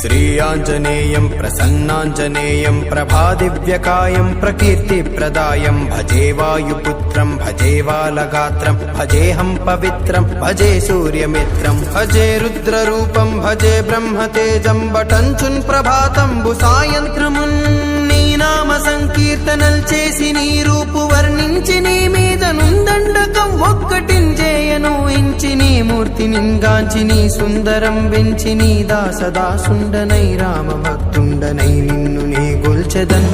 श्रीयाञ्जनेयं प्रसन्नाञ्जनेयं प्रभादिव्यकायं प्रकीर्तिप्रदायं भजे वायुपुत्रं भजे बालगात्रं भजेऽहं पवित्रं भजे सूर्यमित्रं भजे रुद्ररूपं भजे ब्रह्मतेजं बटञ्चुन् ప్రభాతంబు సాయంత్రమున్ నీ నామ సంకీర్తనల్ చేసి నీ రూపు వర్ణించి నీ మీద నుందండకం ఒక్కటించేయను ఇంచి నీ మూర్తి నింగాంచి నీ సుందరం వెంచి నీ దాసదాసుండనై రామభక్తుండనై నిన్ను నీ గొల్చెదన్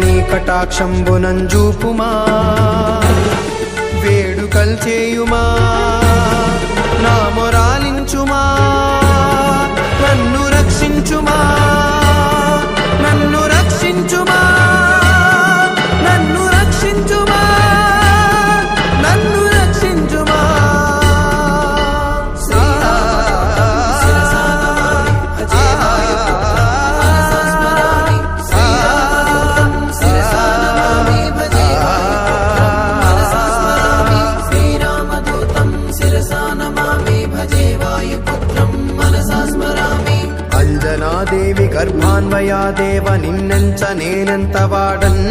నీ కటాక్షంబునంజూపుమా వేడుకల్ చేయుమా నా మొరాలించుమా నన్ను రక్షించుమా నన్ను రక్షించుమా నన్ను రక్షించుమా నన్ను రక్షించుమా అంజనాదేవి గర్భాన్వయా దేవ నిన్నెంచ నేనెంత వాడన్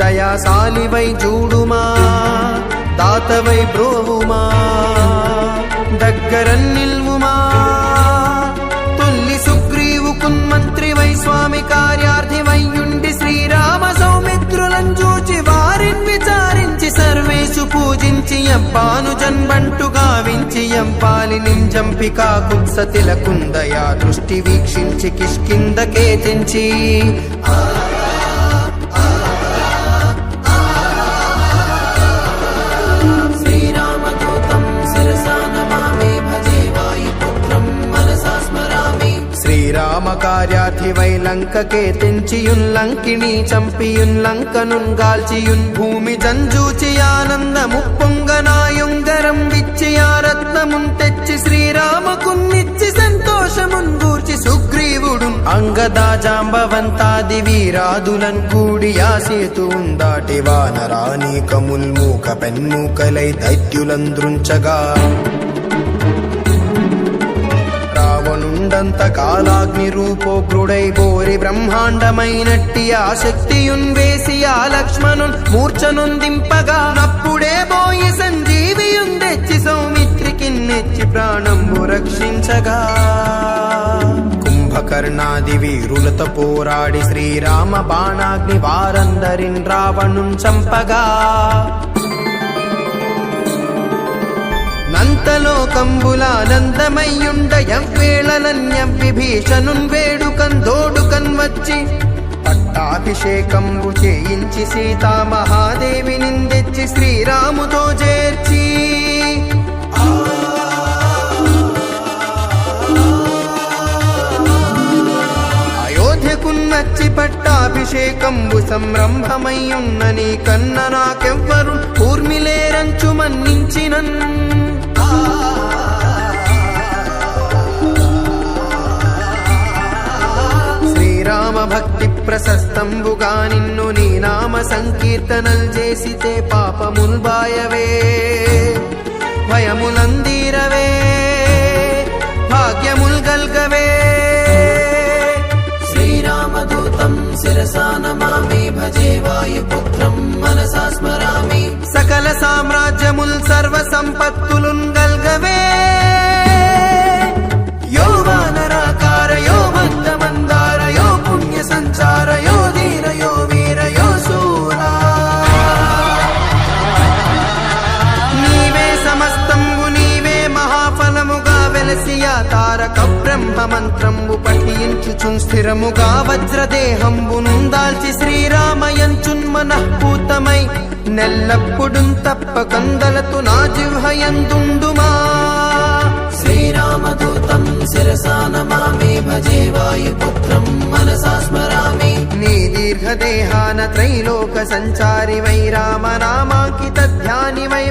దయాశాలివై చూడుమా దాతవై బ్రోవుమా దగ్గరన్ నిల్వుమా తొల్లి సుగ్రీవు కున్మంత్రివై స్వామి కార్యార్థివైయుండి శ్రీరామ సౌమిత్రులను చూచి వారిని విచారించి సర్వేషు పూజించి ఎంపాను జన్బంటు గావించి ఎంపాలి నింజంపికా కుత్సతిలకుందయా దృష్టి వీక్షించి కిష్కిందకే తెంచి శ్రీరామ కార్యార్థివై లంకకే తెంచియున్ లంకిణి చంపియున్ లంకనున్ గాల్చియున్ భూమి జంజూచి ఆనందము పొంగనాయుంగరం విచ్చి ఆ రత్నమున్ తెచ్చి శ్రీరామకున్నిచ్చి సంతోషమున్ గూర్చి సుగ్రీవుడు అంగదా జాంబవంతాది వీరాదులన్ కూడి ఆ సేతువున్ దాటి వానరానీకముల్ మూక పెన్మూకలై దైత్యులంద్రుంచగా రావణుండంత కాలాగ్ని రూపోగ్రుడై బోరి బ్రహ్మాండమైనట్టి ఆ శక్తియున్ వేసి ఆ లక్ష్మణున్ మూర్ఛనుందింపగా అప్పుడే బోయి సంజీవియున్ తెచ్చి సౌమిత్రికి నెచ్చి ప్రాణంబు రక్షించగా కుంభకర్ణాది వీరులతో పోరాడి శ్రీరామ బాణాగ్ని వారందరిన్ రావణున్ చంపగా నంతలోకంబులానందమయ్యుండ ఎవ్వేళనన్యం విభీషణున్ వేడుకన్ దోడుకన్ వచ్చి పట్టాభిషేకంబు చేయించి సీతామహాదేవి నిందెచ్చి శ్రీరాముతో చేర్చి అయోధ్యకున్నచ్చి పట్టాభిషేకంబు సంరంభమయ్యున్న నీ కన్న నాకెవ్వరు ఊర్మిలేరంచు మన్నించినన్ శ్రీరామ భక్తి ప్రశస్తంబుగా నిన్ను నీ నామ సంకీర్తనల్ చేసితే పాపముల్ బాయవే భయములందీరవే భాగ్యముల్ గల్గవే శ్రీరామదూతం శిరసా నమామి భజే వాయుపుత్రం మనసా స్మరామి సకల సామ్రాజ్యముల్ సర్వ సంపత్తులున్ గల్గవే యో వానరాకార యో మందమందార యో పుణ్య సంచార యో ధీర యో వీర యో శూరా నీవే సమస్తంబు నీవే మహాఫలముగా వెలసియా తారక బ్రహ్మ మంత్రంబు పఠించుచున్ స్థిరముగా వజ్రదేహంబు నుందాల్చి శ్రీరామయంచున్ మనఃపూతమై నెల్లప్పుడున్ తప్పకందలతు నా జిహ్వయందుండుమా శ్రీరామదూతం శిరసా నమామి భజే వాయుపుత్రం మనసా స్మరామి నీ దీర్ఘదేహాన త్రైలోక సంచారి వై రామనామాంకిత ధ్యాని వై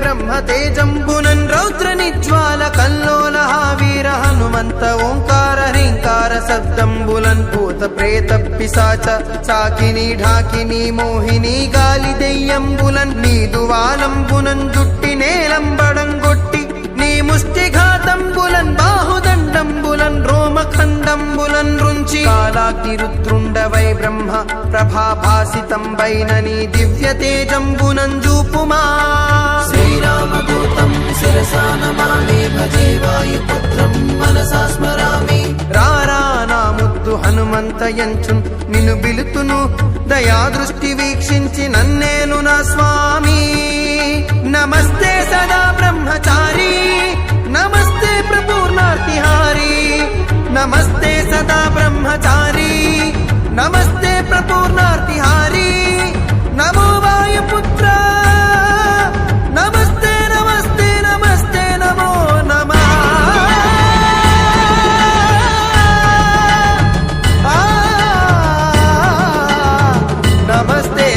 బ్రహ్మ తేజంబునన్ రౌద్ర నిజ్వాల కల్లోల వీర హనుమంత ఓంకార హ్రీంకార శబ్దంబులన్ భూత ప్రేత పిశాచ చాకిని ఢాకిని మోహిని గాలి దెయ్యంబులన్ నీదు వాలంబునన్ జుట్టి నేలంబడం గొట్టి నీ ముష్టిఘాతంబులన్ బాహుదండంబులన్ రోమ రుద్రుండవై బ్రహ్మ ప్రభాభాసితంబైనని దివ్య తేజంబునంజూపుమా శ్రీరామదూతం శిరసా నమామి భజే వాయుపుత్రం మనసా స్మరామి రారా నా ముద్దు హనుమంతయంచున్ నిన్ను బిలుతును దయా దృష్టి వీక్షించి నన్నేలు నా స్వామి నమస్తే సదా బ్రహ్మచారి నమస్తే ప్రపూర్ణార్తిహారి నమస్తే సదా బ్రహ్మచారి నమస్తే ప్రపూర్ణార్తిహారి నమో వాయుపుత్ర నమస్తే నమస్తే నమస్తే నమో నమః నమస్తే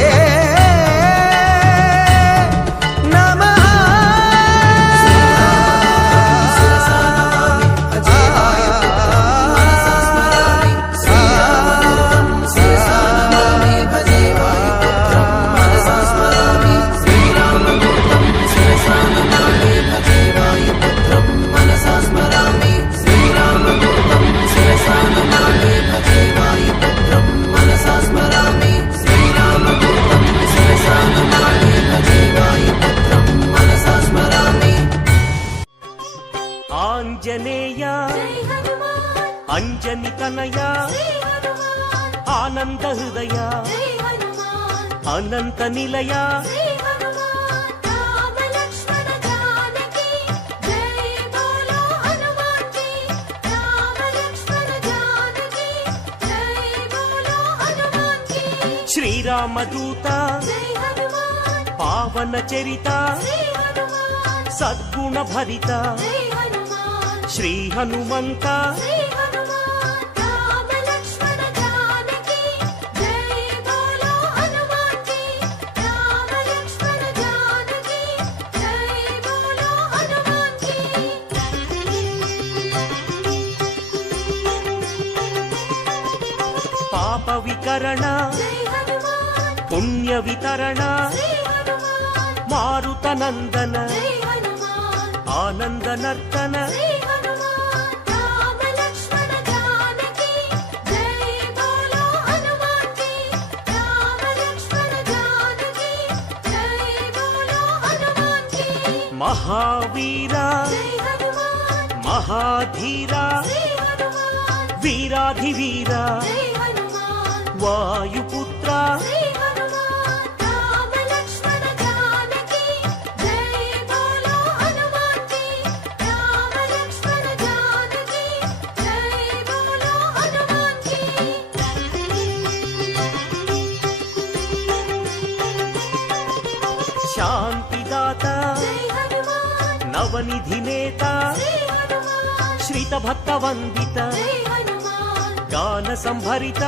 అంజని తనయ ఆనంద హృదయ అనంత నిలయ శ్రీరామదూత పావన చరిత సద్గుణ భరిత శ్రీ హనుమంత పాప వికరణ పుణ్య వితరణ మారుత నందన ఆనంద నర్తన మహావీర మహాధీర వీరాధివీర వాయుపుత్ర శాంతిదాత నవనిధి నేత శ్రీత భక్త వందిత గాన సంభరిత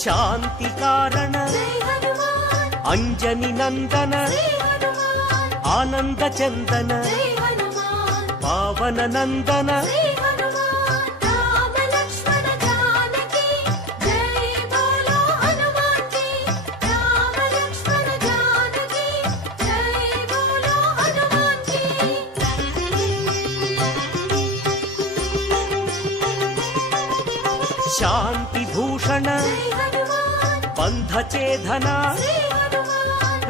శాంతి కారణ అంజని నందన ఆనంద చందన పావన నందన శాంతి భూషణ బంధచేధన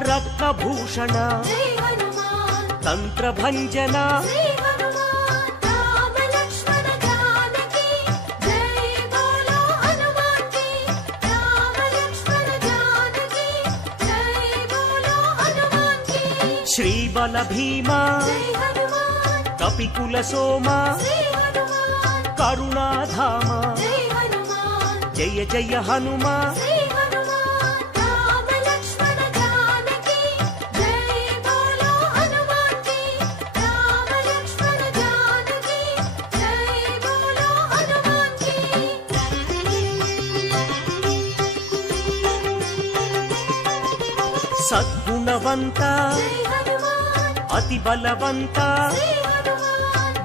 రత్నభూషణ తంత్రభంజన శ్రీబల భీమ కపికుల సోమ కరుణాధామ జయ జయ హనుమ సద్గుణవంత అతి బలవంత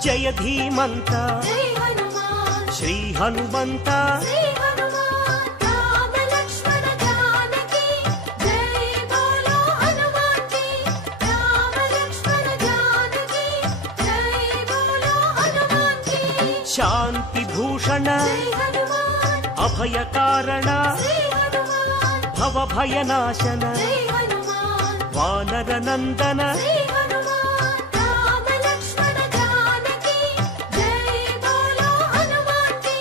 జయ ధీమంత శ్రీ హనుమంత శాంతి భూషణ జై హనుమాన్ అభయ కారణ శ్రీ హనుమాన్ భవ భయనాశన జై హనుమాన్ వానర నందన శ్రీ హనుమాన్ రామ లక్ష్మణ జానకి జై బోలో హనుమాన్ కి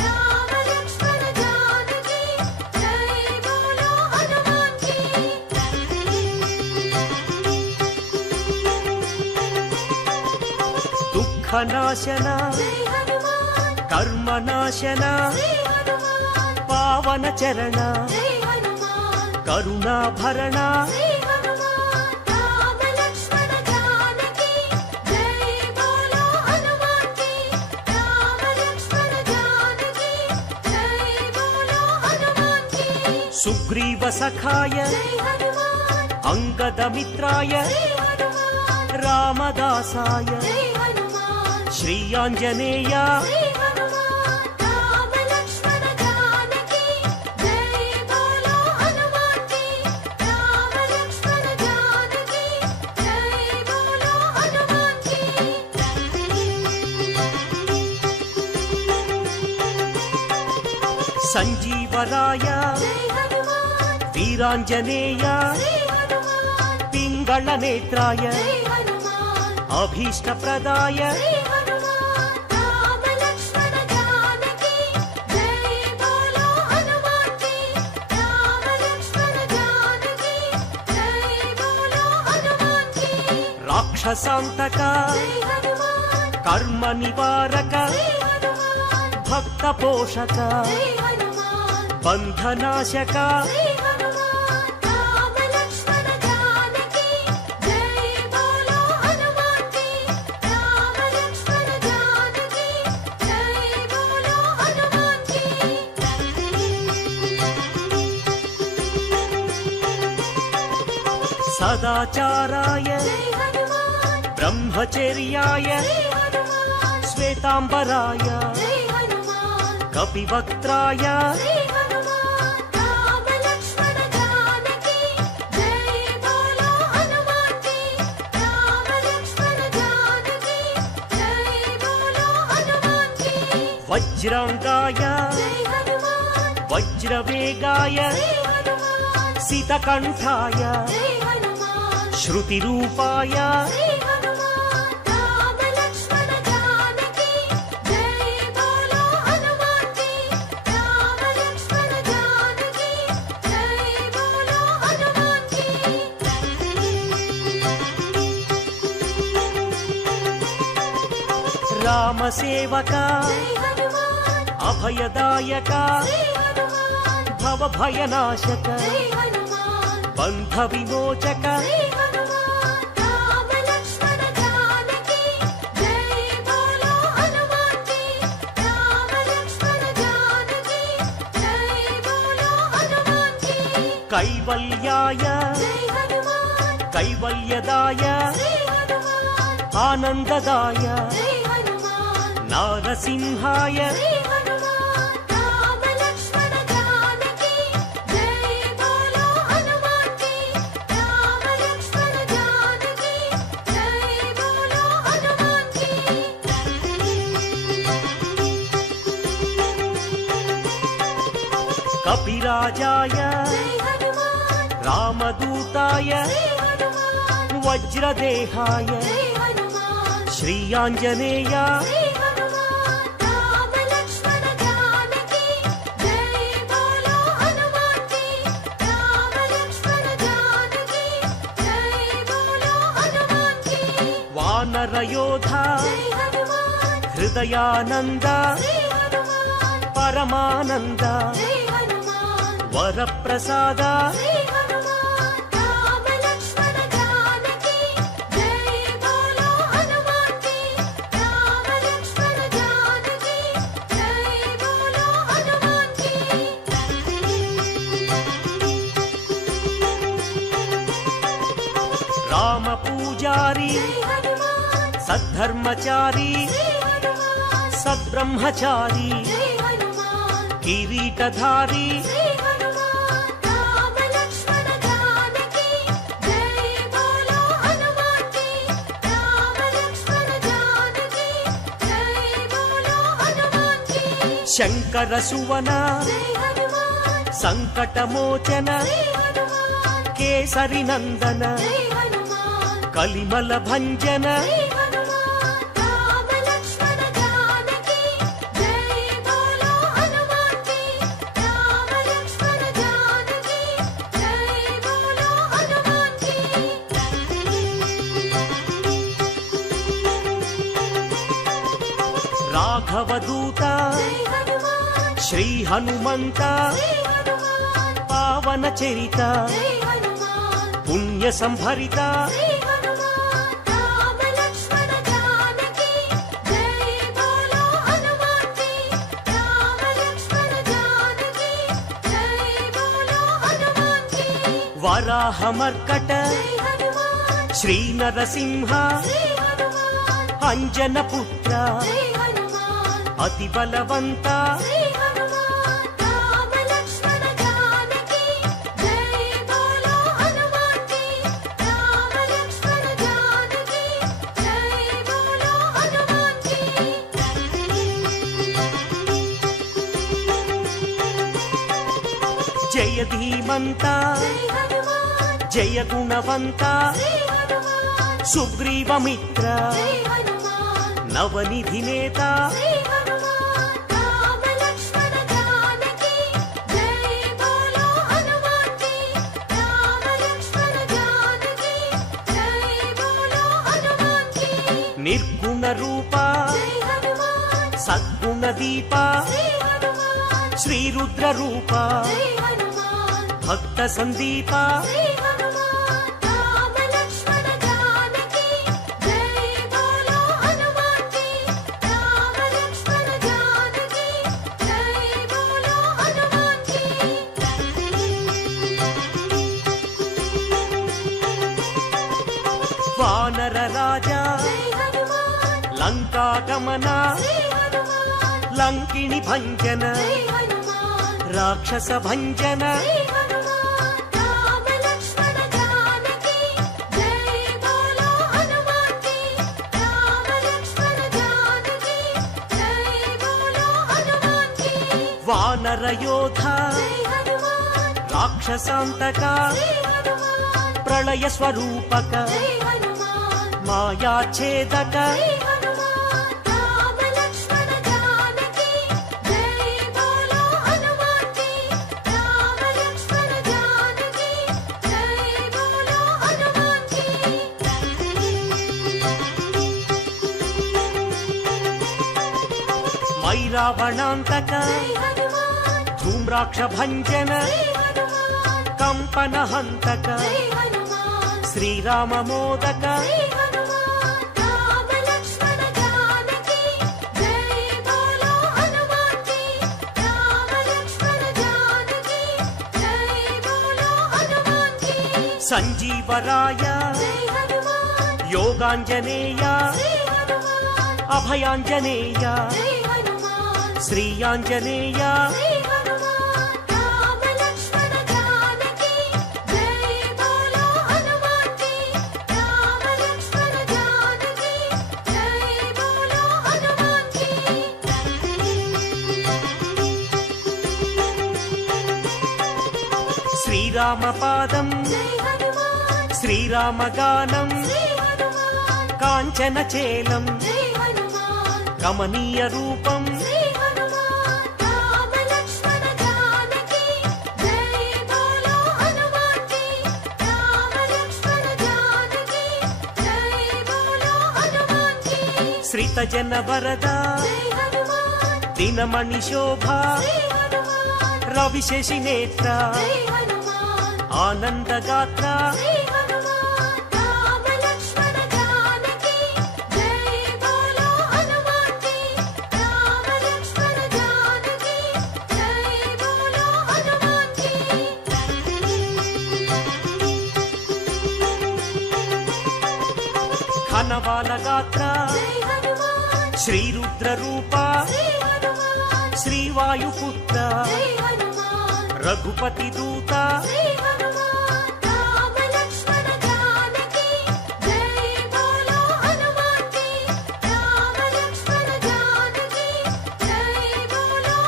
రామ లక్ష్మణ జానకి జై బోలో హనుమాన్ కి దుఃఖనాశన జై హనుమాన్ కర్మనాశన శ్రీ హనుమాన్ పావన చరణ జై హనుమాన్ కరుణాభరణ శ్రీ హనుమాన్ రామ లక్ష్మణ జానకి జై బోలో హనుమాన్ కి రామ లక్ష్మణ జానకి జై బోలో హనుమాన్ కి సుగ్రీవ సఖాయ జై హనుమాన్ అంగద మిత్రాయ శ్రీ హనుమాన్ రామదాసాయ జై హనుమాన్ శ్రీ ఆంజనేయ శ్రీ హనుమాన్ రామ లక్ష్మణ జానకి జై బోలో హనుమాన్ కి రామ లక్ష్మణ జానకి జై బోలో హనుమాన్ కి సంజీవరాయ జై హనుమాన్ వీరాంజనేయ శ్రీ హనుమాన్ పింగళ నేత్రాయ జై హనుమాన్ అభీష్ట ప్రదాయ శ్రీ హనుమాన్ రామ లక్ష్మణ జానకి జై బోలో హనుమాన్ కి రామ లక్ష్మణ జానకి జై బోలో హనుమాన్ కి రాక్షసాంతక జై హనుమాన్ కర్మ నివారక శ్రీ హనుమాన్ భక్త పోషక జై హనుమాన్ బంధనాశక శ్రీ హనుమాన్ రామ లక్ష్మణ జానకి జై బోలో హనుమాన్ కి రామ లక్ష్మణ జానకి జై బోలో హనుమాన్ కి సదాచారాయ జై హనుమాన్ బ్రహ్మచర్యాయ శ్రీ హనుమాన్ శ్వేతాంబరాయ జై హనుమాన్ కపివక్త్రాయ శ్రీ హనుమాన్ రామ లక్ష్మణ జానకి జై బోలో హనుమాన్ కి రామ లక్ష్మణ జానకి జై బోలో హనుమాన్ కి వజ్రాంగాయ జై హనుమాన్ వజ్రవేగాయ శ్రీ హనుమాన్ సితకంఠాయ జై హనుమాన్ శృతిరూపాయ శ్రీ హనుమాన్ రామ లక్ష్మణ జానకి జై బోలో హనుమాన్ కి రామ లక్ష్మణ జానకి జై బోలో హనుమాన్ కి రామసేవక జై హనుమాన్ అభయదాయక శ్రీ హనుమాన్ భవభయనాశక జై హనుమాన్ బంధ విమోచక శ్రీ హనుమాన్ రామ లక్ష్మణ జానకి జై బోలో హనుమాన్ కి రామ లక్ష్మణ జానకి జై బోలో హనుమాన్ కి కైవల్యాయ జై హనుమాన్ కైవల్యదాయ శ్రీ హనుమాన్ ఆనందదాయ జై హనుమాన్ నారసింహాయ శ్రీ హనుమాన్ రామ లక్ష్మణ జానకి జై బోలో హనుమాన్ కి రామ లక్ష్మణ జానకి జై బోలో హనుమాన్ కి కపిరాజాయ జై హనుమాన్ రామదూతాయ శ్రీ హనుమాన్ వజ్రదేహాయ జై హనుమాన్ శ్రీ ఆంజనేయ శ్రీ హనుమాన్ రామ లక్ష్మణ జానకి జై బోలో హనుమాన్ కి రామ లక్ష్మణ జానకి జై బోలో హనుమాన్ కి వానరయోధ జై హనుమాన్ హృదయానంద శ్రీ హనుమాన్ పరమానంద జై హనుమాన్ వరప్రసాద శ్రీ హనుమాన్ రామ లక్ష్మణ జానకి జై బోలో హనుమాన్ కి రామ లక్ష్మణ జానకి జై బోలో హనుమాన్ కి రామ పూజారి జై హనుమాన్ సద్ధర్మచారి శ్రీ హనుమాన్ సద్బ్రహ్మచారి జై హనుమాన్ కిరీటధారి శ్రీ హనుమాన్ రామ లక్ష్మణ జానకి జై బోలో హనుమాన్ కి రామ లక్ష్మణ జానకి జై బోలో శంకర సువన జై హనుమాన్ సంకటమోచన జై హనుమాన్ కేసరి నందన జై హనుమాన్ కలిమల భంజన జై హనుమాన్ రామ లక్ష్మణ జానకి జై బోలో హనుమాన్ కి రామ లక్ష్మణ జానకి జై బోలో హనుమాన్ కి రాఘవదూత జై హనుమాన్ శ్రీ హనుమంత జై హనుమాన్ పావన చరిత జై హనుమాన్ పుణ్య సంభరిత జై హనుమాన్ రామ లక్ష్మణ జానకి జై బోలో హనుమాన్ కి రామ లక్ష్మణ జానకి జై బోలో హనుమాన్ కి వరాహమర్కట జై హనుమాన్ శ్రీ నరసింహ జై హనుమాన్ అంజన పుత్ర జై హనుమాన్ అతి బలవంత జై హనుమాన్ రామ లక్ష్మణ జానకి జై బోలో హనుమాన్ కి రామ లక్ష్మణ జానకి జై బోలో హనుమాన్ కి జయ ధీమంత జై హనుమాన్ జయ గుణవంత జై హనుమాన్ సుగ్రీవమిత్ర జై హనుమాన్ నవనిధి నేత జై హనుమాన్ రామ లక్ష్మణ జానకి జై బోలో హనుమాన్ కి రామ లక్ష్మణ జానకి జై బోలో హనుమాన్ కి నిర్గుణ రూప జై హనుమాన్ సద్గుణ దీప జై హనుమాన్ శ్రీరుద్ర రూప జై హనుమాన్ భక్త సందీప జై హనుమాన్ రామ లక్ష్మణ జానకి జై బోలో హనుమాన్ కి రామ లక్ష్మణ జానకి జై బోలో హనుమాన్ కి వానర రాజా జై హనుమాన్ లంకాగమన జై హనుమాన్ లంకిణి భంజన జై హనుమాన్ రాక్షస భంజన జై హనుమాన్ రామ లక్ష్మణ జానకి జై బోలో హనుమాన్ కి రామ లక్ష్మణ జానకి జై బోలో హనుమాన్ కి వానర యోధ జై హనుమాన్ రాక్షసాంతక జై హనుమాన్ ప్రళయ స్వరూపక జై హనుమాన్ మాయాఛేదక జై హనుమాన్ రామ లక్ష్మణ జానకి జై బోలో హనుమాన్ కి రామ లక్ష్మణ జానకి జై బోలో హనుమాన్ కి మైరావణాంతక జై హనుమాన్ ధూమ్రాక్ష భంజన జై హనుమాన్ కంపన హంతక జై హనుమాన్ శ్రీరామ మోదక జై హనుమాన్ రామ లక్ష్మణ జానకి జై బోలో హనుమాన్ కి రామ లక్ష్మణ జానకి జై బోలో హనుమాన్ కి సంజీవరాయ జై హనుమాన్ యోగాంజనేయ జై హనుమాన్ అభయాంజనేయ జై హనుమాన్ శ్రీయాంజనేయ జై హనుమాన్ రామ లక్ష్మణ జానకి జై బోలో హనుమాన్ కి రామ లక్ష్మణ జానకి జై బోలో హనుమాన్ కి శ్రీరామ పాదం జై హనుమాన్ శ్రీరామ గానం జై హనుమాన్ కాంచన చేలం జై హనుమాన్ కమనీయ రూపం జై హనుమాన్ రామ లక్ష్మణ జానకి జై బోలో హనుమాన్ కి రామ లక్ష్మణ జానకి జై బోలో హనుమాన్ కి శ్రిత జన వరద జై హనుమాన్ దినమణి శోభ జై హనుమాన్ రవిశేషి నేత్ర జై హనుమాన్ ఆనందగాత్ర జై హనుమాన్ రామ లక్ష్మణ జానకి జై బోలో హనుమాన్ కి రామ లక్ష్మణ జానకి జై బోలో హనుమాన్ కి ఘనవాల గాత్ర జై హనుమాన్ శ్రీరుద్ర రూప జై హనుమాన్ శ్రీవాయుపుత్ర జై హనుమాన్ రఘుపతి దూత జై హనుమాన్ రామ లక్ష్మణ జానకి జై బోలో హనుమాన్ కి రామ లక్ష్మణ జానకి జై బోలో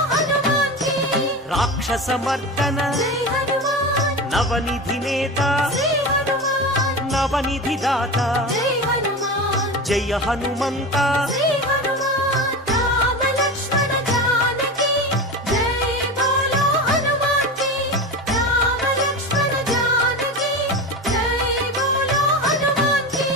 రాక్షసమర్దన జై హనుమాన్ నవనిధి నేత శ్రీ హనుమాన్ నవనిధి దాత జై హనుమాన్ జయ హనుమంత శ్రీ హనుమాన్ రామ లక్ష్మణ జానకి జై బోలో హనుమాన్ కి రామ లక్ష్మణ జానకి జై బోలో హనుమాన్ కి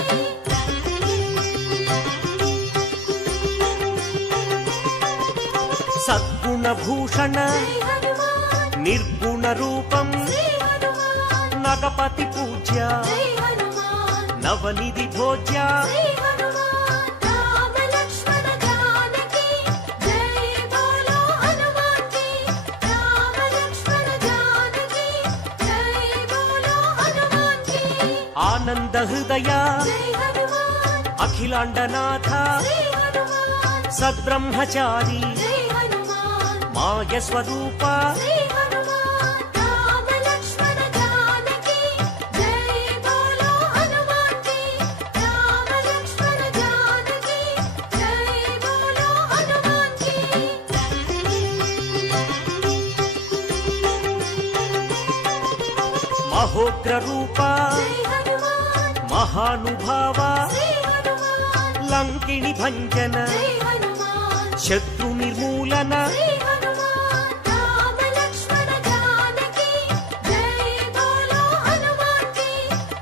సద్గుణ భూషణ జై హనుమాన్ నిర్గుణ రూపం శ్రీ హనుమాన్ నగపతి పూజ్య జై హనుమాన్ నవనిధి భోజ్య శ్రీ హనుమాన్ రామ లక్ష్మణ జానకి జై బోలో హనుమాన్ కి రామ లక్ష్మణ జానకి జై బోలో హనుమాన్ కి ఆనంద హృదయ జై హనుమాన్ అఖిలాండనాథ శ్రీ హనుమాన్ సద్బ్రహ్మచారి జై హనుమాన్ మాయ స్వరూప శ్రీ హనుమాన్ రామ లక్ష్మణ జానకి జై బోలో హనుమాన్ కి రామ లక్ష్మణ జానకి జై బోలో హనుమాన్ కి మహోగ్ర రూప జై హనుమాన్ మహానుభావ శ్రీ హనుమాన్ లంకిణి భంజన జై హనుమాన్ శత్రు నిర్మూలన శ్రీ హనుమాన్ రామ లక్ష్మణ జానకి జై బోలో హనుమాన్ కి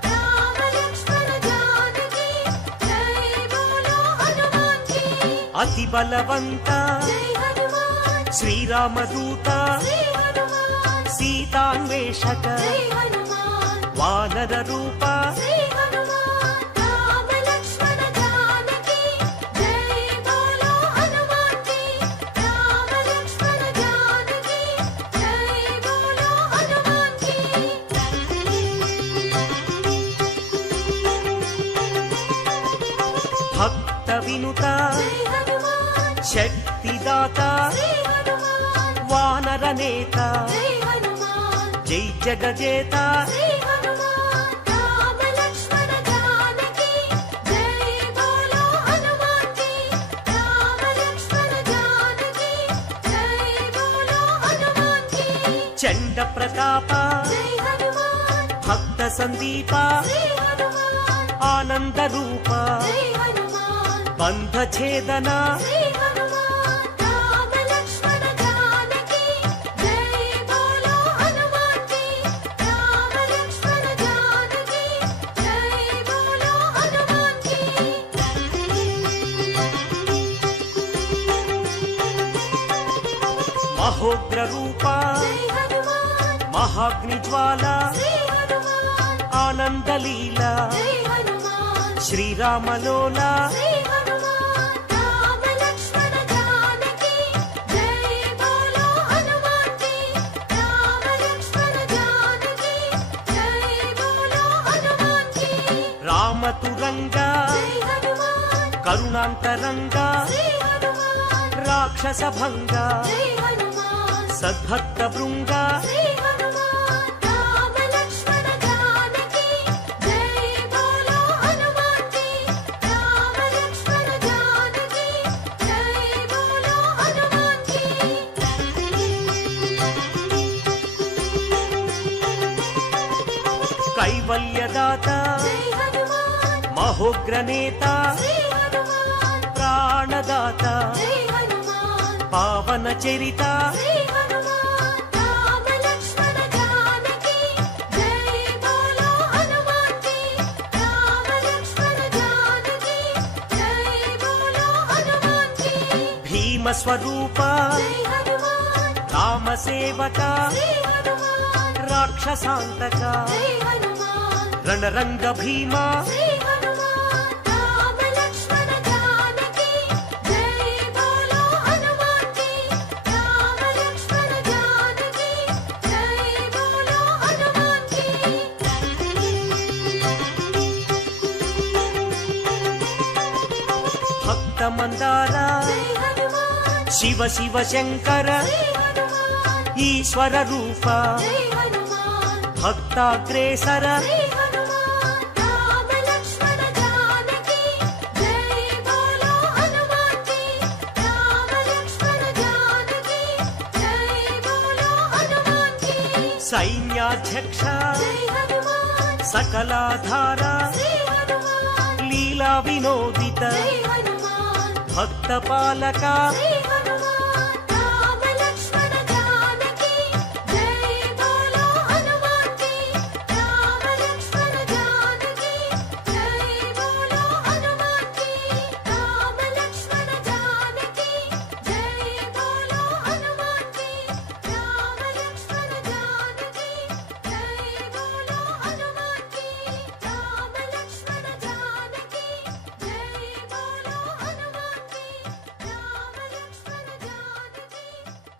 రామ లక్ష్మణ జానకి జై బోలో హనుమాన్ కి అతి బలవంత జై హనుమాన్ శ్రీరామదూత శ్రీ హనుమాన్ సీతాన్వేషక జై హనుమాన్ వానర రూప శ్రీ హనుమాన్ రామ లక్ష్మణ జానకి జై బోలో హనుమాన్ కి రామ లక్ష్మణ జానకి జై బోలో హనుమాన్ కి భక్త వినుత జై హనుమాన్ శక్తిదాత శ్రీ హనుమాన్ వానర నేత జై హనుమాన్ జై జగజేత శ్రీ హనుమాన్ రామ లక్ష్మణ జానకి జై బోలో హనుమాన్ కి రామ లక్ష్మణ జానకి జై బోలో హనుమాన్ కి చండ ప్రతాప జై హనుమాన్ భక్త సందీప శ్రీ హనుమాన్ ఆనంద రూప జై హనుమాన్ బంధ ఛేదన శ్రీ హనుమాన్ రామ లక్ష్మణ జానకి జై బోలో హనుమాన్ కి రామ లక్ష్మణ జానకి జై బోలో హనుమాన్ కి మహోగ్ర రూప జై హనుమాన్ మహాగ్ని జ్వాల శ్రీ హనుమాన్ ఆనంద లీల జై హనుమాన్ శ్రీరామలోల శ్రీ హనుమాన్ రామ లక్ష్మణ జానకి జై బోలో హనుమాన్ కి రామ లక్ష్మణ జానకి జై బోలో హనుమాన్ కి రామతురంగ జై హనుమాన్ కరుణాంతరంగ శ్రీ హనుమాన్ రాక్షస భంగ జై హనుమాన్ సద్భక్త బృంగ శ్రీ హనుమాన్ రామ లక్ష్మణ జానకి జై బోలో హనుమాన్ కి రామ లక్ష్మణ జానకి జై బోలో హనుమాన్ కి కైవల్యదాత జై హనుమాన్ మహోగ్ర నేత శ్రీ హనుమాన్ ప్రాణదాత జై హనుమాన్ పావన చరిత శ్రీ హనుమాన్ రామ లక్ష్మణ జానకి జై బోలో హనుమాన్ కి రామ లక్ష్మణ జానకి జై బోలో హనుమాన్ కి భీమ స్వరూప జై హనుమాన్ రామ సేవక శ్రీ హనుమాన్ రాక్షసాంతక జై హనుమాన్ రణరంగ భీమ శ్రీ హనుమాన్ రామ లక్ష్మణ జానకి జై బోలో హనుమాన్ కి రామ లక్ష్మణ జానకి జై బోలో హనుమాన్ కి భక్త మందార జై హనుమాన్ శివ శివ శంకర శ్రీ హనుమాన్ ఈశ్వర రూప జై హనుమాన్ భక్తాగ్రేసర శ్రీ హనుమాన్ రామ లక్ష్మణ జానకి జై బోలో హనుమాన్ కి రామ లక్ష్మణ జానకి జై బోలో సైన్యాధ్యక్ష జై హనుమాన్ సకలాధార శ్రీ హనుమాన్ లీలా వినోదిత జై హనుమాన్ భక్త పాలక శ్రీ